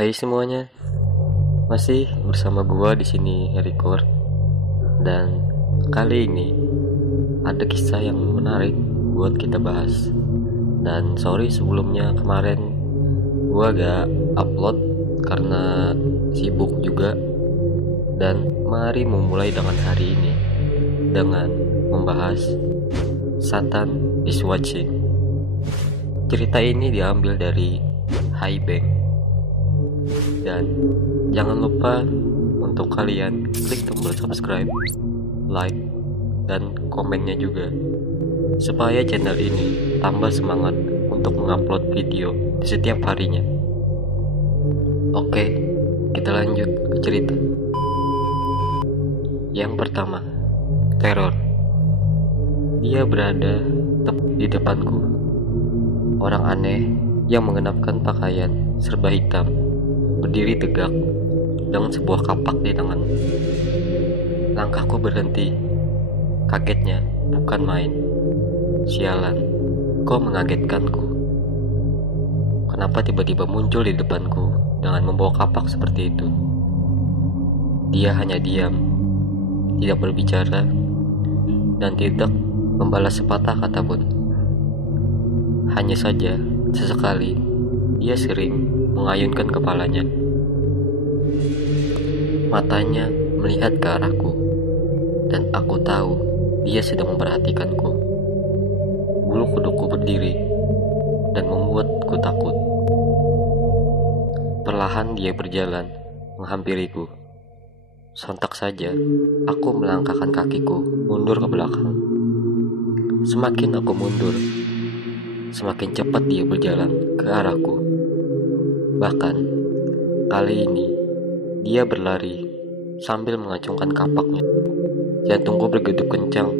Hai semuanya, masih bersama gua di sini Record. Dan kali ini ada kisah yang menarik buat kita bahas. Dan sorry sebelumnya kemarin gua gak upload karena sibuk juga. Dan mari memulai dengan hari ini dengan membahas Satan is Watching. Cerita ini diambil dari Hai Bang. Dan jangan lupa untuk kalian klik tombol subscribe, like, dan komennya juga, supaya channel ini tambah semangat untuk mengupload video di setiap harinya. Oke, kita lanjut ke cerita. Yang pertama, teror. Dia berada tepat di depanku. Orang aneh yang mengenakan pakaian serba hitam berdiri tegak dengan sebuah kapak di tangan. Langkahku berhenti. Kagetnya bukan main. Sialan, kau mengagetkanku. Kenapa tiba-tiba muncul di depanku dengan membawa kapak seperti itu? Dia hanya diam, tidak berbicara, dan tidak membalas sepatah kata pun. Hanya saja, sesekali dia sering mengayunkan kepalanya. Matanya melihat ke arahku, dan aku tahu dia sedang memperhatikanku. Bulu kuduku berdiri dan membuatku takut. Perlahan dia berjalan menghampiriku. Sontak saja aku melangkahkan kakiku mundur ke belakang. Semakin aku mundur, semakin cepat dia berjalan ke arahku. Bahkan kali ini dia berlari sambil mengacungkan kapaknya. Jantungku bergedup kencang,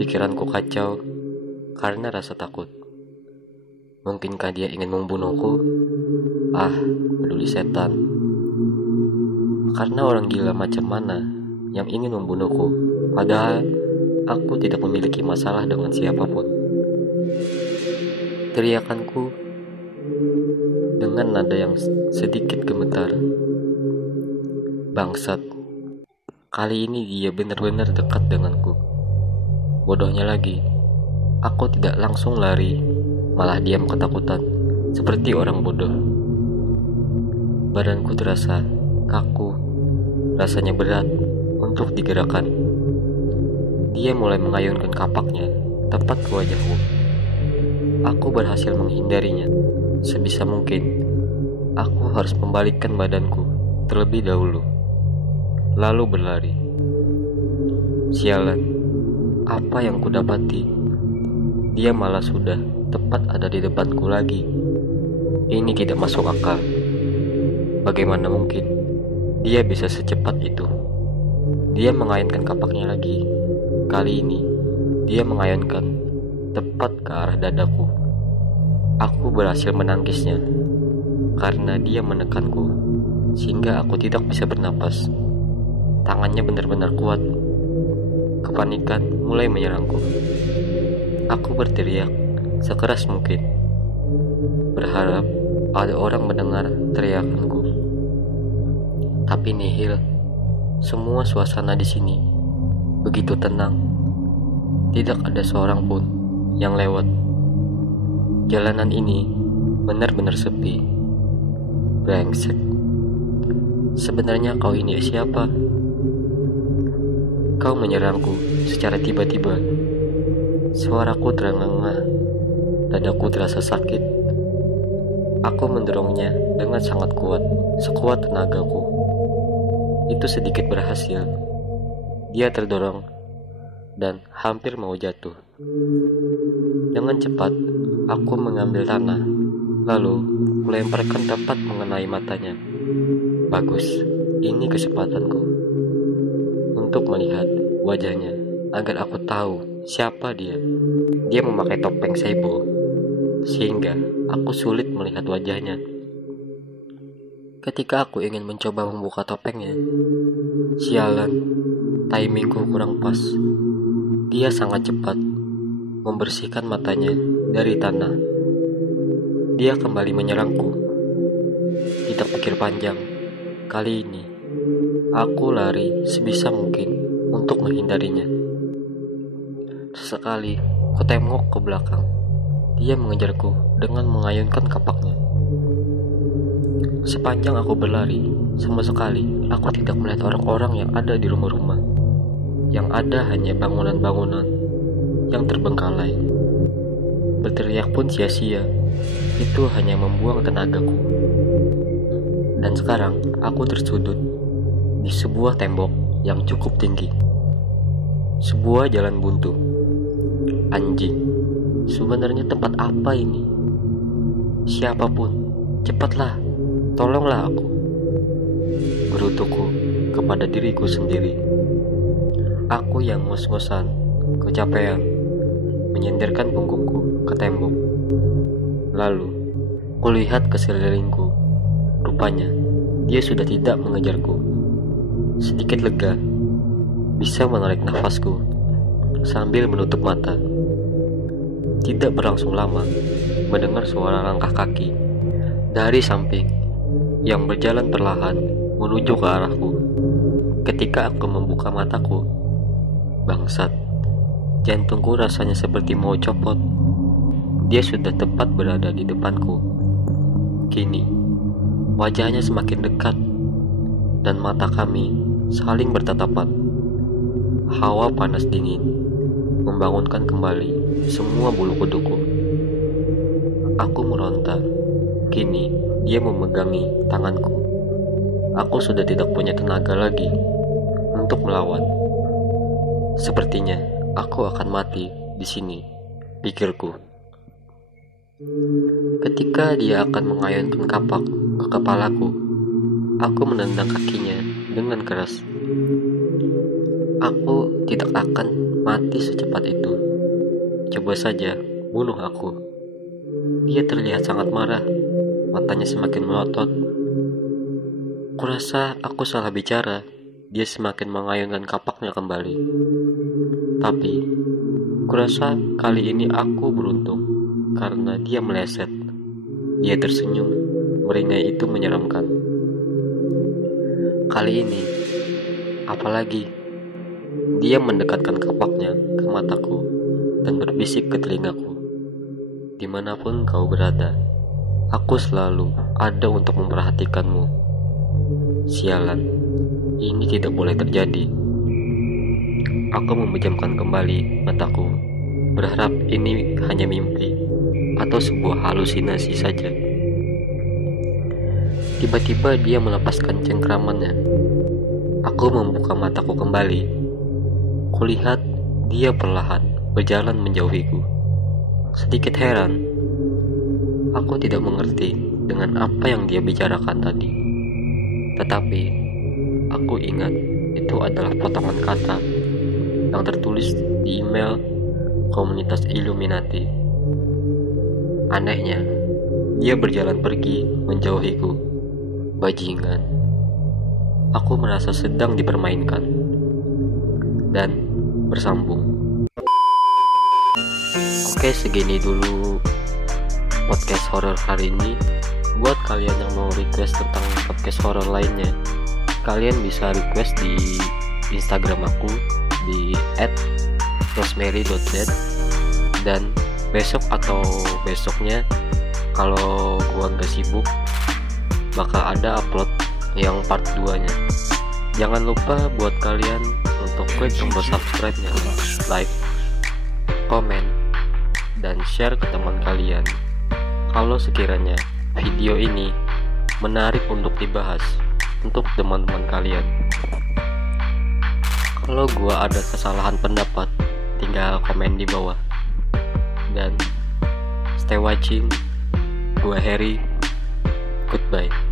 pikiranku kacau karena rasa takut. Mungkinkah dia ingin membunuhku? Peduli setan. Karena orang gila macam mana yang ingin membunuhku, padahal aku tidak memiliki masalah dengan siapapun. Teriakanku dengan nada yang sedikit gemetar. Bangsat, kali ini dia benar-benar dekat denganku. Bodohnya lagi, aku tidak langsung lari, malah diam ketakutan, seperti orang bodoh. Badanku terasa kaku, rasanya berat untuk digerakkan. Dia mulai mengayunkan kapaknya tepat ke wajahku. Aku berhasil menghindarinya sebisa mungkin. Aku harus membalikkan badanku terlebih dahulu, lalu berlari. Sialan, apa yang kudapati? Dia malah sudah tepat ada di depanku lagi. Ini tidak masuk akal. Bagaimana mungkin dia bisa secepat itu? Dia mengayunkan kapaknya lagi. Kali ini dia mengayunkan tepat ke arah dadaku. Aku berhasil menangkisnya karena dia menekanku sehingga aku tidak bisa bernapas. Tangannya benar-benar kuat. Kepanikan mulai menyerangku. Aku berteriak sekeras mungkin, berharap ada orang mendengar teriakanku. Tapi nihil. Semua suasana di sini begitu tenang. Tidak ada seorang pun yang lewat. Jalanan ini benar-benar sepi. Brengsek. Sebenarnya kau ini siapa? Kau menyerangku secara tiba-tiba. Suaraku terengah-engah. Dadaku terasa sakit. Aku mendorongnya dengan sangat kuat, sekuat tenagaku. Itu sedikit berhasil. Dia terdorong dan hampir mau jatuh. Dengan cepat, aku mengambil tanah, lalu melemparkan tepat mengenai matanya. Bagus, ini kesempatanku untuk melihat wajahnya agar aku tahu siapa dia. Dia memakai topeng sebo, sehingga aku sulit melihat wajahnya. Ketika aku ingin mencoba membuka topengnya, sialan, timingku kurang pas. Dia sangat cepat membersihkan matanya dari tanah. Dia kembali menyerangku. tidak pikir panjang. Kali ini, aku lari sebisa mungkin untuk menghindarinya. Sesekali, aku tengok ke belakang. Dia mengejarku dengan mengayunkan kapaknya. Sepanjang aku berlari, sama sekali aku tidak melihat orang-orang yang ada di rumah-rumah. Yang ada hanya bangunan-bangunan yang terbengkalai. Berteriak pun sia-sia, itu hanya membuang tenagaku. Dan sekarang aku tersudut di sebuah tembok yang cukup tinggi. Sebuah jalan buntu. Anjing, sebenarnya tempat apa ini? Siapapun, cepatlah, tolonglah aku. Gerutuku kepada diriku sendiri. Aku yang ngos-ngosan, kecapean, menyenderkan punggungku ke tembok. Lalu, kulihat ke sekelilingku. Rupanya, dia sudah tidak mengejarku. Sedikit lega, bisa menarik nafasku sambil menutup mata. Tidak berlangsung lama, mendengar suara langkah kaki dari samping yang berjalan perlahan menuju ke arahku. Ketika aku membuka mataku, bangsat, jantungku rasanya seperti mau copot. Dia sudah tepat berada di depanku. Kini, wajahnya semakin dekat, dan mata kami saling bertatapan. Hawa panas dingin membangunkan kembali semua bulu kuduku. Aku meronta. Kini, dia memegangi tanganku. Aku sudah tidak punya tenaga lagi untuk melawan. Sepertinya aku akan mati di sini, pikirku. Ketika dia akan mengayunkan kapak ke kepalaku, aku menendang kakinya dengan keras. Aku tidak akan mati secepat itu. Coba saja bunuh aku. Dia terlihat sangat marah, matanya semakin melotot. Kurasa aku salah bicara. Dia semakin mengayunkan kapaknya kembali. Tapi, kurasa kali ini aku beruntung karena dia meleset. Dia tersenyum, meringai itu menyeramkan. Kali ini, apalagi, dia mendekatkan kapaknya ke mataku dan berbisik ke telingaku. Dimanapun kau berada, aku selalu ada untuk memperhatikanmu. Sialan, ini tidak boleh terjadi. Aku memejamkan kembali mataku, berharap ini hanya mimpi atau sebuah halusinasi saja. Tiba-tiba dia melepaskan cengkramannya. Aku membuka mataku kembali. Kulihat dia perlahan berjalan menjauhiku. Sedikit heran, aku tidak mengerti dengan apa yang dia bicarakan tadi. Tetapi, aku ingat itu adalah potongan kata yang tertulis di email komunitas Illuminati. Anehnya, dia berjalan pergi menjauhiku. Bajingan. Aku merasa sedang dipermainkan. Dan bersambung. Oke, segini dulu podcast horor hari ini. Buat kalian yang mau request tentang podcast horor lainnya, kalian bisa request di Instagram aku di @rosemary.z. Dan besok atau besoknya, kalau gua nggak sibuk, bakal ada upload yang part 2-nya. Jangan lupa buat kalian untuk klik tombol subscribe-nya, like, komen, dan share ke teman kalian kalau sekiranya video ini menarik untuk dibahas untuk teman-teman kalian. Kalau gua ada kesalahan pendapat, tinggal komen di bawah. Dan stay watching. Gua Harry. Goodbye.